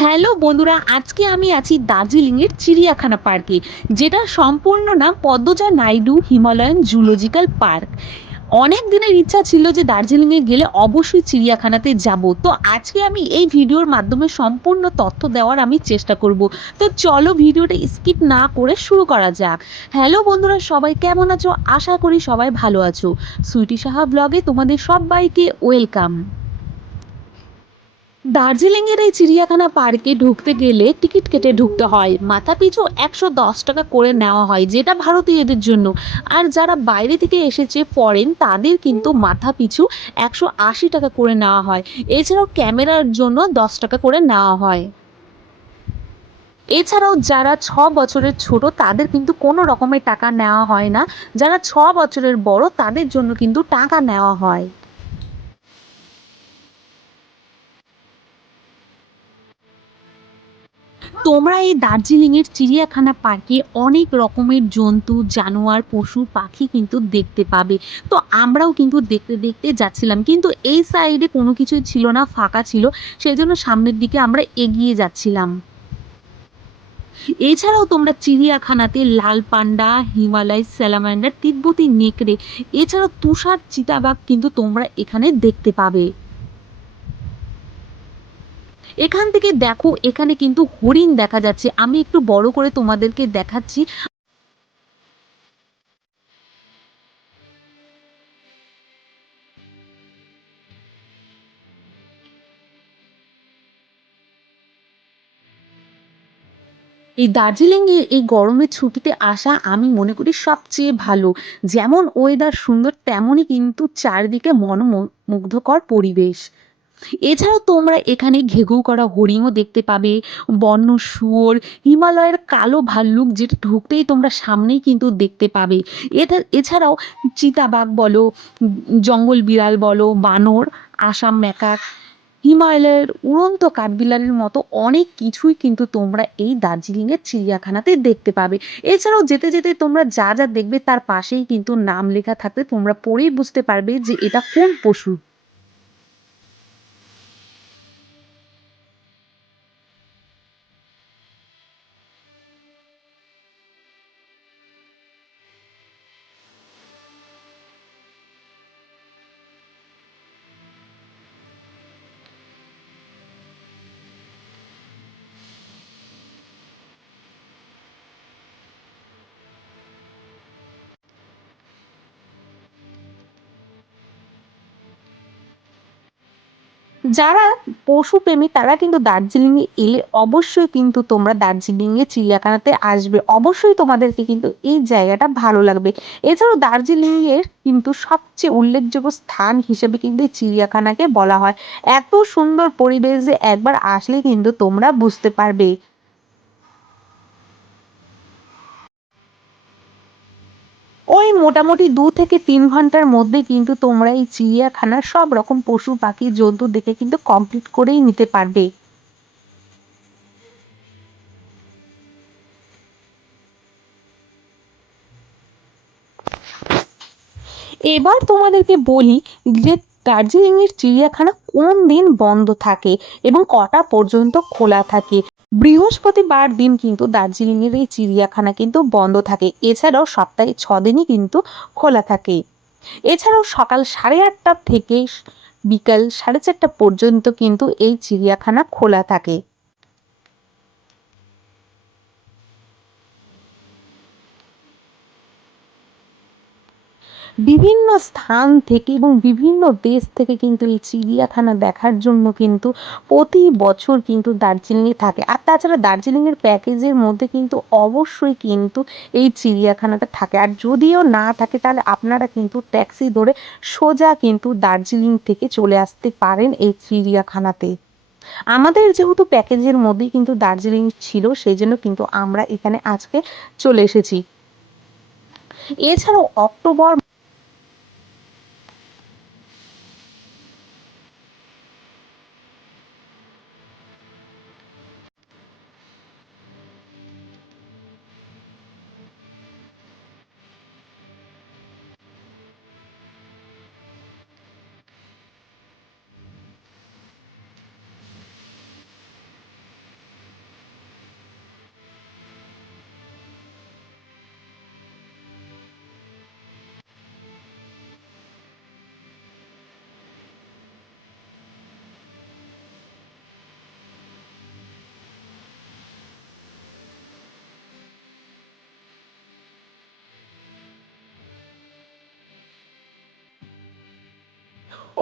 Hello বন্ধুরা, আজকে আমি আছি দার্জিলিংয়ের চিড়িয়াখানা পার্কে, যেটা সম্পূর্ণ নাম Padmaja Naidu Himalayan zoological park. অনেক দিনের ইচ্ছা ছিল যে দার্জিলিংয়ে গেলে অবশ্যই চিড়িয়াখানাতে যাব। তো আজকে আমি এই ভিডিওর মাধ্যমে সম্পূর্ণ তথ্য দেওয়ার আমি চেষ্টা করব। তো চলো ভিডিওটা স্কিপ না করে শুরু করা যাক। হ্যালো বন্ধুরা, সবাই কেমন আছো? আশা করি সবাই ভালো আছো। সুইটি সাহা ব্লগে তোমাদের সবাইকে ওয়েলকাম। দার্জিলিংয়ের এই চিড়িয়াখানা পার্কে ঢুকতে গেলে টিকিট কেটে ঢুকতে হয়। মাথাপিছু ১১০ টাকা করে নেওয়া হয়, যেটা ভারতীয়দের জন্য। আর যারা বাইরে থেকে এসেছে ফরেন, তাদের কিন্তু মাথাপিছু ১৮০ টাকা করে নেওয়া হয়। এছাড়াও ক্যামেরার জন্য ১০ টাকা করে নেওয়া হয়। এছাড়াও যারা ৬ বছরের ছোট, তাদের কিন্তু কোনো রকমের টাকা নেওয়া হয় না। যারা ৬ বছরের বড়, তাদের জন্য কিন্তু টাকা নেওয়া হয়। তোমরা এই দার্জিলিংয়ের চিড়িয়াখানা পার্কে অনেক রকমের জন্তু, জানোয়ার, পশু পাখি কিন্তু দেখতে পাবে। তো আমরাও কিন্তু দেখতে দেখতে যাচ্ছিলাম, কিন্তু এই সাইডে কোনো কিছুই ছিল না, ফাঁকা ছিল। সেই জন্য সামনের দিকে আমরা এগিয়ে যাচ্ছিলাম। এছাড়াও তোমরা চিড়িয়াখানাতে লাল পান্ডা, হিমালয় স্যালামান্ডার, তিব্বতি নেকড়ে, এছাড়াও তুষার চিতাবাঘ কিন্তু তোমরা এখানে দেখতে পাবে। এখান থেকে দেখো, এখানে কিন্তু হরিণ দেখা যাচ্ছে। আমি একটু বড় করে তোমাদেরকে দেখাচ্ছি। এই দার্জিলিংয়ে এই গরমের ছুটিতে আসা আমি মনে করি সবচেয়ে ভালো। যেমন ওয়েদার সুন্দর, তেমনই কিন্তু চারদিকে মনোমুগ্ধকর পরিবেশ। এছাড়াও তোমরা এখানে ঘেঘু করা হরিণও দেখতে পাবে, বন্য শুয়োর, হিমালয়ের কালো ভাল্লুক, যেটা ঢুকতেই তোমরা সামনেই কিন্তু দেখতে পাবে। এছাড়াও চিতাবাঘ বলো, জঙ্গল বিড়াল বলো, বানর, আসাম ম্যাকাক, হিমালয়ের উড়ন্ত কাঠবিলারির মতো অনেক কিছুই কিন্তু তোমরা এই দার্জিলিংয়ের চিড়িয়াখানাতে দেখতে পাবে। এছাড়াও যেতে যেতে তোমরা যা যা দেখবে তার পাশেই কিন্তু নাম লেখা থাকবে, তোমরা পড়েই বুঝতে পারবে যে এটা কোন পশু। যারা পশুপ্রেমী, তারা কিন্তু দার্জিলিংয়ে এলে অবশ্যই কিন্তু তোমরা দার্জিলিংয়ে চিড়িয়াখানাতে আসবে। অবশ্যই তোমাদেরকে কিন্তু এই জায়গাটা ভালো লাগবে। এছাড়াও দার্জিলিংয়ের কিন্তু সবচেয়ে উল্লেখযোগ্য স্থান হিসেবে কিন্তু এই চিড়িয়াখানাকে বলা হয়। এত সুন্দর পরিবেশ যে একবার আসলে কিন্তু তোমরা বুঝতে পারবে। ওই মোটামুটি ২ থেকে ৩ ঘন্টার মধ্যে কিন্তু তোমরা এই চিড়িয়াখানার সব রকম পশু পাখি জন্তু দেখে কিন্তু কমপ্লিট করেই নিতে পারবে। এবার তোমাদেরকে বলি যে দার্জিলিংয়ের চিড়িয়াখানা কোন দিন বন্ধ থাকে এবং কটা পর্যন্ত খোলা থাকে। বৃহস্পতিবার দিন কিন্তু দার্জিলিংয়ের এই চিড়িয়াখানা কিন্তু বন্ধ থাকে। এছাড়াও সপ্তাহে ৬ দিনই কিন্তু খোলা থাকে। এছাড়াও সকাল ৮:৩০ থেকে বিকাল ৪:৩০ পর্যন্ত কিন্তু এই চিড়িয়াখানা খোলা থাকে। বিভিন্ন স্থান থেকে এবং বিভিন্ন দেশ থেকে কিন্তু এই চিড়িয়াখানা দেখার জন্য কিন্তু প্রতি বছর কিন্তু দার্জিলিংয়ে থাকে। আর তাছাড়া দার্জিলিংয়ের প্যাকেজের মধ্যে কিন্তু অবশ্যই কিন্তু এই চিড়িয়াখানাটা থাকে। আর যদিও না থাকে, তাহলে আপনারা কিন্তু ট্যাক্সি ধরে সোজা কিন্তু দার্জিলিং থেকে চলে আসতে পারেন এই চিড়িয়াখানাতে। আমাদের যেহেতু প্যাকেজের মধ্যেই কিন্তু দার্জিলিং ছিল, সেই জন্য কিন্তু আমরা এখানে আজকে চলে এসেছি। এছাড়াও অক্টোবর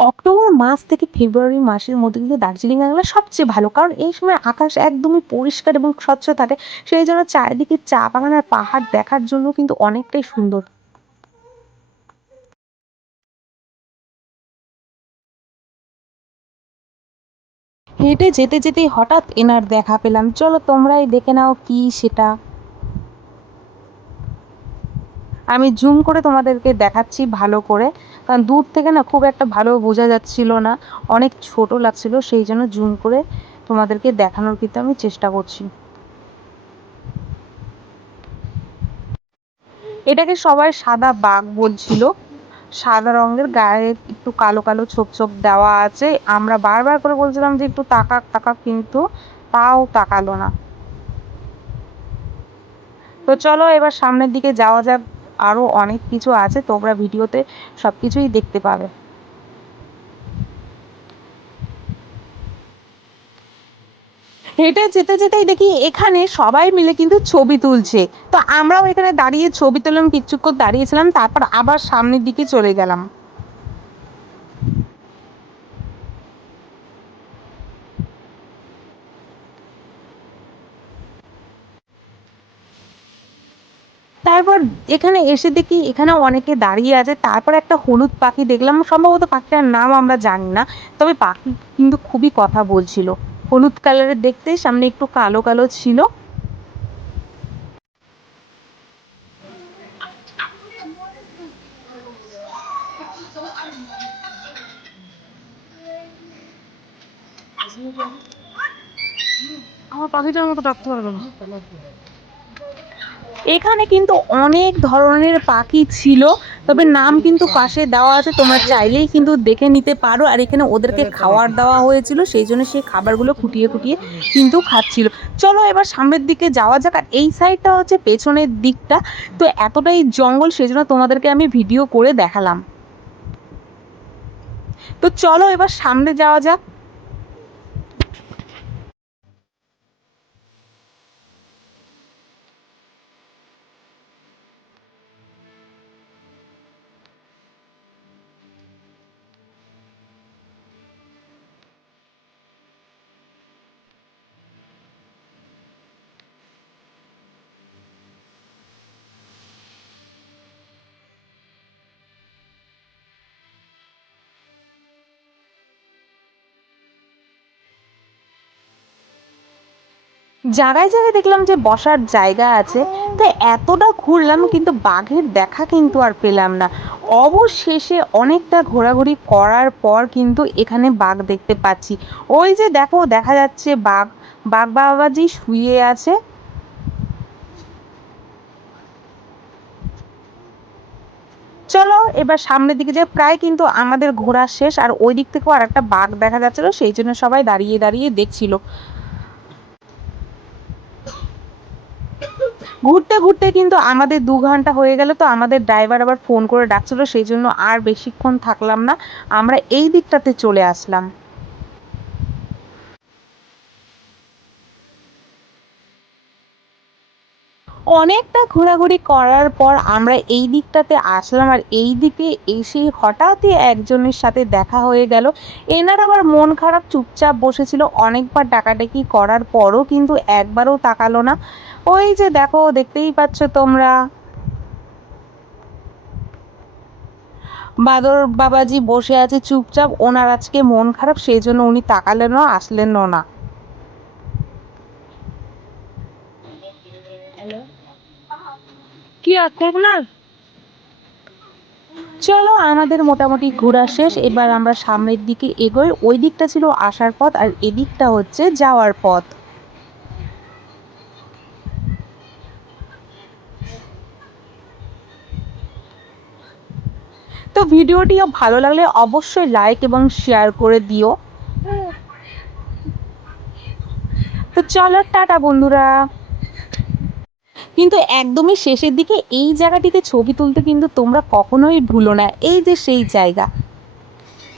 অক্টোবর মাস থেকে ফেব্রুয়ারি মাসের মধ্যে কিন্তু দার্জিলিং এ গেলে সবচেয়ে ভালো, কারণ এই সময় আকাশ একদমই পরিষ্কার এবং স্বচ্ছ থাকে। সেই জন্য চারিদিকে চা বাগান আর পাহাড় দেখার জন্য কিন্তু অনেকটাই সুন্দর। হেঁটে যেতে যেতেই হঠাৎ এনার দেখা পেলাম, চলো তোমরাই দেখে নাও কি সেটা। আমি জুম করে তোমাদেরকে দেখাচ্ছি ভালো করে, কারণ দূর থেকে না খুব একটা ভালো বোঝা যাচ্ছিল না, অনেক ছোট লাগছিল, সেই জন্য জুম করে তোমাদেরকে দেখানোর কিন্তু আমি চেষ্টা করছি। এটাকে সবাই সাদা বাঘ বলছিল, সাদা রঙের, গায়ে একটু কালো কালো ছোপ ছোপ দেওয়া আছে। আমরা বারবার করে বলছিলাম যে একটু তাকাক তাকাক, কিন্তু তাও তাকালো না। তো চলো এবার সামনের দিকে যাওয়া যাক, আরো অনেক কিছু আছে, তোমরা ভিডিওতে সবকিছুই দেখতে পাবে। হেঁটে যেতে যেতেই দেখি এখানে সবাই মিলে কিন্তু ছবি তুলছে। তো আমরাও এখানে দাঁড়িয়ে ছবি তুললাম, কিছুক্ষণ দাঁড়িয়েছিলাম, তারপর আবার সামনের দিকে চলে গেলাম। তারপর এখানে এসে দেখি এখানে অনেকে দাঁড়িয়ে আছে, তারপর একটা হলুদ পাখি দেখলাম, সম্ভবত পাখিটার নাম আমরা জানি না, তবে পাখি কিন্তু খুবই কথা বলছিল। হলুদ কালারের দেখতে, সামনে একটু কালো কালো ছিল। আমার পাখিটার মতো ডাকতে পারবে না। এখানে কিন্তু অনেক ধরনের পাখি ছিল, তবে নাম কিন্তু পাশে দেওয়া আছে, তোমরা চাইলেই কিন্তু দেখে নিতে পারো। আর এখানে ওদেরকে খাবার দেওয়া হয়েছিল, সেই জন্য সেই খাবারগুলো খুঁটিয়ে খুঁটিয়ে কিন্তু খাচ্ছিল। চলো এবার সামনের দিকে যাওয়া যাক। আর এই সাইডটা হচ্ছে পেছনের দিকটা, তো এতটাই জঙ্গল, সেই জন্য তোমাদেরকে আমি ভিডিও করে দেখালাম। তো চলো এবার সামনে যাওয়া যাক। জায়গায় জায়গায় দেখলাম যে বসার জায়গা আছে, তো এতটা ঘুরলাম কিন্তু বাঘের দেখা কিন্তু আর পেলাম না। অবশেষে অনেকটা ঘোরাঘুরি করার পর কিন্তু এখানে বাঘ দেখতে পাচ্ছি। ওই যে দেখো, দেখা যাচ্ছে বাঘ, বাঘ বাবাজি শুয়ে আছে। চলো এবার সামনের দিকে যাই, প্রায় কিন্তু আমাদের ঘোরা শেষ। আর ওই দিক থেকেও আর একটা বাঘ দেখা যাচ্ছিল, সেই জন্য সবাই দাঁড়িয়ে দাঁড়িয়ে দেখছিল। ঘুরতে ঘুরতে কিন্তু আমাদের 2 ঘন্টা হয়ে গেল, তো আমাদের ড্রাইভার আবার ফোন করে ডাকছিল, সেই জন্য আর বেশিক্ষণ থাকলাম না, আমরা এই দিকটাতে চলে আসলাম। অনেকটা ঘোরাঘুরি করার পর আমরা এই দিকটাতে আসলাম, আর এই দিকে এসে হঠাৎই একজনের সাথে দেখা হয়ে গেল। এনার আবার মন খারাপ, চুপচাপ বসেছিল, অনেকবার ডাকাডাকি করার পরও কিন্তু একবারও তাকালো না। ওই যে দেখো, দেখতেই পাচ্ছ তোমরা, বাদর বাবাজি বসে আছে চুপচাপ, ওনার আজকে মন খারাপ, সেই জন্য উনি তাকালেনও, আসলেনও না। কি আছে না। চলো আমাদের মোটামুটি ঘোরা শেষ, এবার আমরা সামনের দিকে এগোই। ওই দিকটা ছিল আসার পথ, আর এদিকটা হচ্ছে যাওয়ার পথ। তো ভিডিওটিও ভালো লাগলে অবশ্যই লাইক এবং শেয়ার করে দিও। তো চলো টাটা বন্ধুরা। কিন্তু একদমই শেষের দিকে এই জায়গাটিতে ছবি তুলতে কিন্তু তোমরা কখনোই ভুলো না, এই যে সেই জায়গা।